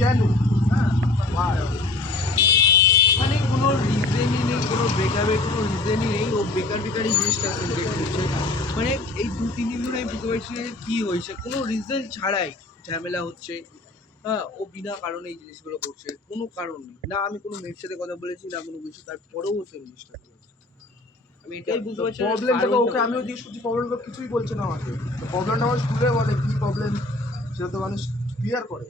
কেন? মানে কোনো রিজনই নেই, কোনো ব্রেকআপের কোনো রিজনই নেই, ও বেকারি জিনিসটা সেলিব্রেট করছে। মানে এই 2-3 দিন ধরে আমি বুঝতে পারছি না যে কী হয়েছে, কোনো রিজন ছাড়াই ঝামেলা হচ্ছে। হ্যাঁ, ও বিনা কারণে এই জিনিসগুলো করছে, কোনো কারণ নেই। না আমি কোনো মেয়ের সাথে কথা বলেছি, না কোনো কিছু, তারপরেও ও সেই জিনিসটা করছে। আমি এটাই বুঝতে পারছি না প্রবলেমটা তো কারণটা ওকে আমিও জিজ্ঞেস করছি, প্রবলেমটা কিছুই বলছে না আমাকে। প্রবলেমটা আমার স্কুলে বলে কী প্রবলেম, সেটা তো মানুষ ক্লিয়ার করে।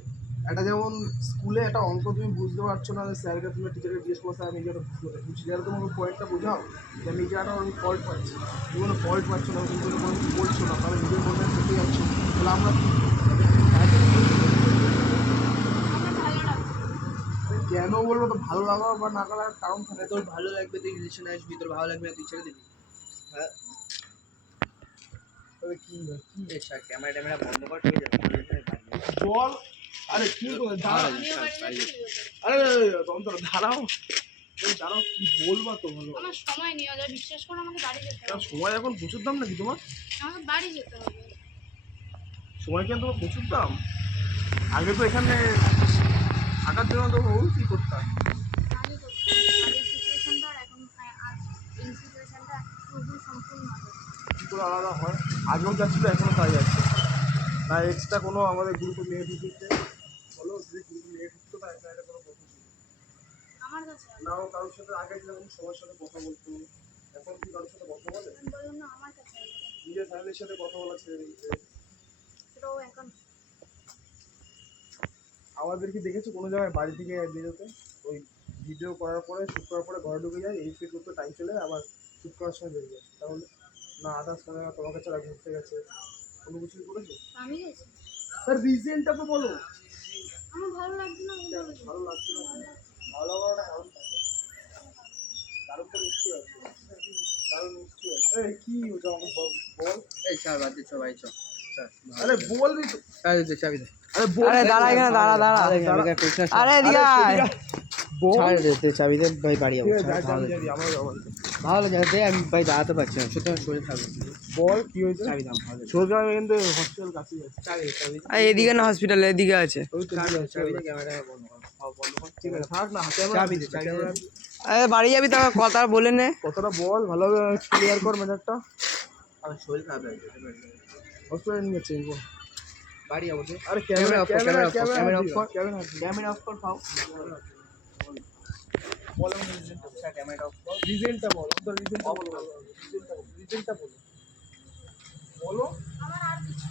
একটা যেমন স্কুলে একটা অঙ্ক তুমি বুঝতে পারছো না, স্যারকে তুমি টিচারকে জিজ্ঞেস করো, স্যার আমি এটা বুঝতে পারি, তুমি টিচার তোমাকে পয়েন্টটা বোঝাও যে আমি এই জায়গাটা আমি ফল্ট পাচ্ছি, তুমি কোনো ফল্ট পাচ্ছ না, তুমি কোনো কিছু বলছো না, তাহলে নিজের মধ্যে থেকে যাচ্ছো, তাহলে আমরা কী কেন বলবো? তো ভালো লাগা বা না লাগার কারণ থাকে। তোর ভালো লাগবে তুই রিলেশনে আসবি, তোর ভালো লাগবে না তুই ছেড়ে দিবি। হ্যাঁ, তবে কী এই ক্যামেরা ট্যামেরা বন্ধ কর, ঠিক আছে? বল। আরে কী করে দাঁড়া, আরে দাঁড়াও, দাঁড়াও, কী বলবা তো বলো। আমার সময় নেই, ওদের বিশ্বাস করে আমাকে বাড়ি যেতে হবে। সময় এখন প্রচুর দাম নাকি তোমার? আমাকে বাড়ি যেতে হবে। সময় কেন তোমার প্রচুর দাম? আগে তো এখানে থাকার জন্য তো কী করতাম। আগে করতাম, আগের সিচুয়েশনটা আর এখন আজ এই সিচুয়েশনটা পুরোপুরি সম্পূর্ণ আলাদা। কী করে আলাদা হয়? আগেও যাচ্ছিলো এখনও তাই যাচ্ছে না, এক্সট্রা কোনো আমাদের গ্রুপে মেয়ে ঢুকিয়েছে বলো, যদি গ্রুপে মেয়ে ঢুকতো না এটা কোনো কথা ছিল আমার কাছে না। ও কারোর সাথে আগে যেরকম সবার সাথে কথা বলতো, এখন কি কারোর সাথে কথা বলে? আমি বললাম না, আমার কাছে নিজের ফ্যামিলির সাথে কথা বলা ছেড়ে দিয়েছে। সেটাও এখন আমাদেরকে দেখেছো কোনো জায়গায় বাড়ি থেকে বেরোতে? ওই ভিডিও করার পরে শ্যুট করার পরে ঘরে ঢুকে যায়, এই করতে টাইম চলে আবার শ্যুট করার সময় বেরিয়ে যায়। তাহলে না আদার্স কোনো জায়গায় তোমাকে ছাড়া ঘুরতে গেছে, কোনো কিছুই করেছো? আমি গেছি, তার রিজনটা তো বলো। আমার ভালো লাগছে না, আমি বলেছি ভালো লাগছে না, ভালো লাগার একটা কারণ থাকে, কারণ তো নিশ্চয়ই আছে, কারণ নিশ্চয়ই আছে। এই কী ওটা আমাকে বল। এই চার বাদ দে, সবাই চ। আরে বলবি তো। চাবি দে, চাবি দে। আরে বল। আরে দাঁড়া এখানে, দাঁড়া দাঁড়া। আরে এদিকে আয়। বল। ছাড় দে চাবি দে ভাই, বাড়ি যাবো। ঠিক আছে, যাবি আমার যাবো। ভালো জায়গা আমি ভাই দাঁড়াতে পারছি না, সত্যি আমার শরীর খারাপ। বল কী হয়েছে? চাবি দাম ভালো। সোজা কিন্তু হসপিটাল কাছে যাচ্ছে। চাবি দে, চাবি দে। আরে এদিকে না, হসপিটালে এদিকে আছে। ওই তো চাবি দে, ক্যামেরা বন্ধ কর। বন্ধ কর। ঠিক আছে, থাক না, চাবি দে, চাবি দে। আরে বাড়ি যাবি তো, কথা বলে নে। কতটা বল, ভালোভাবে ক্লিয়ার কর ম্যাটারটা। আমার শরীর খারাপ লাগছে। হসপিটালে নিয়ে যাচ্ছে বল। বাড়ি যাবো যে। আরে ক্যামেরা অফ কর, ক্যামেরা অফ কর, ক্যামেরা অফ কর। ক্যামেরা ক্যামেরা অফ কর, পাও। বল আমি রিজেন্ট করছি, ক্যামেরা অফ কর। রিজনটা বল, তোর রিজনটা বলো, রিজনটা বলো, রিজনটা বলো, বলো। আমার আর কিছু